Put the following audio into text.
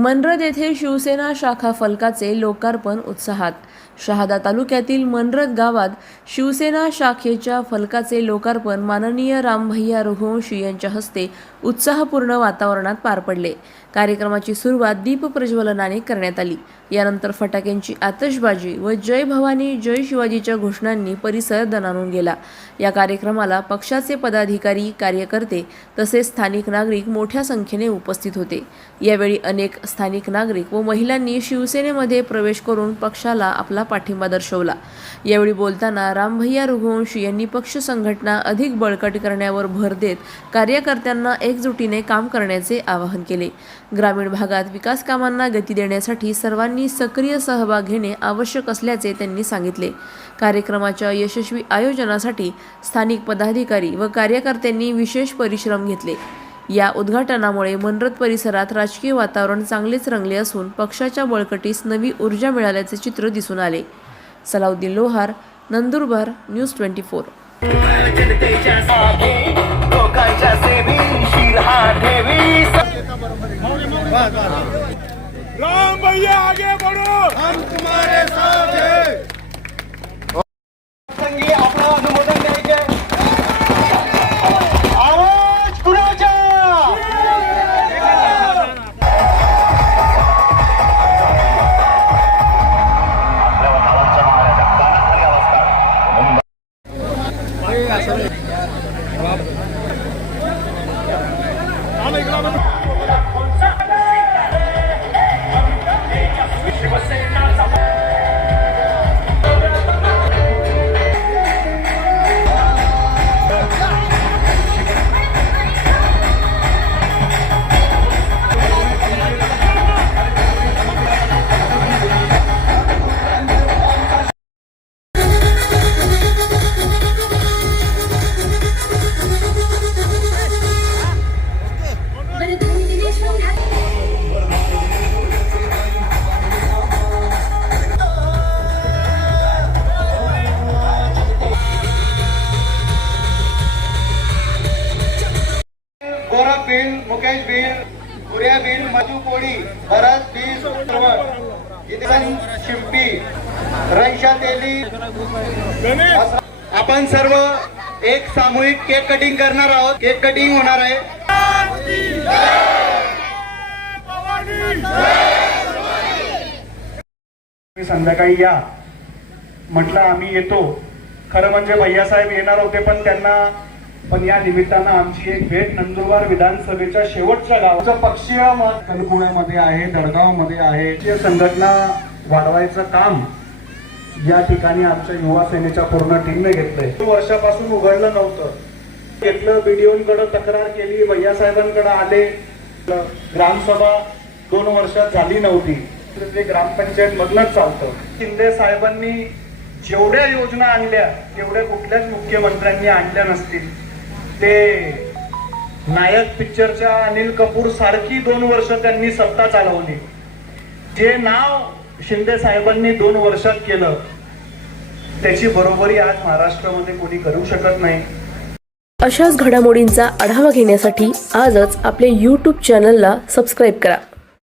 मनरद येथे शिवसेना शाखा फलकाचे लोकार्पण उत्साहात। शहादा तालुक्यातील मनरद गावात शिवसेना शाखेच्या फलकाचे लोकार्पण माननीय रामभैया रघुवंशी यांच्या हस्ते उत्साहपूर्ण वातावरणात पार पडले। कार्यक्रमाची सुरुवात दीप प्रज्वलनाने करण्यात आली। यानंतर फटाक्यांची आतषबाजी व जय भवानी जय शिवाजीच्या घोषणांनी परिसर दणाणून गेला। या कार्यक्रमाला पक्षाचे पदाधिकारी, कार्यकर्ते तसेच स्थानिक नागरिक मोठ्या संख्येने उपस्थित होते। यावेळी अनेक स्थानिक नागरिक व महिलांनी शिवसेनेमध्ये प्रवेश करून पक्षाला आपला पाठिंबा दर्शवला। यावेळी बोलताना रामभैया रघुवंशी यांनी पक्ष संघटना अधिक बळकट करण्यावर भर देत कार्यकर्त्यांना एकजुटीने काम करण्याचे आवाहन केले। ग्रामीण भागात विकास कामांना गती देण्यासाठी सर्वांनी सक्रिय सहभाग घेणे आवश्यक असल्याचे त्यांनी सांगितले। कार्यक्रमाच्या यशस्वी आयोजनासाठी स्थानिक पदाधिकारी व कार्यकर्त्यांनी विशेष परिश्रम घेतले। या उद्घाटनामुळे मनरद परिसरात राजकीय वातावरण चांगलेच रंगले असून पक्षाच्या बळकटीस नवी ऊर्जा मिळाल्याचे चित्र दिसून आले। सलाउद्दीन लोहार, नंदुरबार, न्यूज 24। राम भैया आगे बढ़ो, हम तुम्हारे साथ हैं। संगी आपला अनुमोदन द्यायचे। आवाज कुणाचा? बिल, मुकेश बिल, गुरिया बिल, मजू कोड़ी, भरत बिल, इधन शिंपी, रईशा तेली। आपण सर्व एक सामूहिक केक कटिंग करणार आहोत। केक कटिंग होणार आहे। संध्याकाळी या म्हटलं, आम्ही येतो। खरं म्हणजे भैयासाहेब येणार होते, पण या निमित्तानं आमची एक भेट नंदुरबार विधानसभेच्या शेवटच्या गावाचं पक्षीय मत कणकुळ्यामध्ये आहे, दडगावमध्ये आहे। संघटना वाढवायचं काम या ठिकाणी आमच्या युवा सेनेच्या पूर्ण टीमने घेतलंय। 2 वर्षापासून उघडलं नव्हतं, घेतलं। बीडीओंकडे तक्रार केली, भैयासाहेबांकडे आले। ग्रामसभा 2 वर्षात झाली नव्हती, ते ग्रामपंचायत मधनच चालतं। शिंदे साहेबांनी जेवढ्या योजना आणल्या तेवढ्या कुठल्याच मुख्यमंत्र्यांनी आणल्या नसतील। ते नायक पिक्चरच्या अनिल कपूर सारखी 2 वर्ष त्यांनी सत्ता चालवली। जे नाव शिंदे साहेबांनी 2 वर्षात केलं त्याची बरोबरी आज महाराष्ट्रामध्ये कोणी करू शकत नाही। अशाच घडामोडींचा आढावा घेण्यासाठी आजच आपल्या YouTube चॅनलला सबस्क्राइब करा।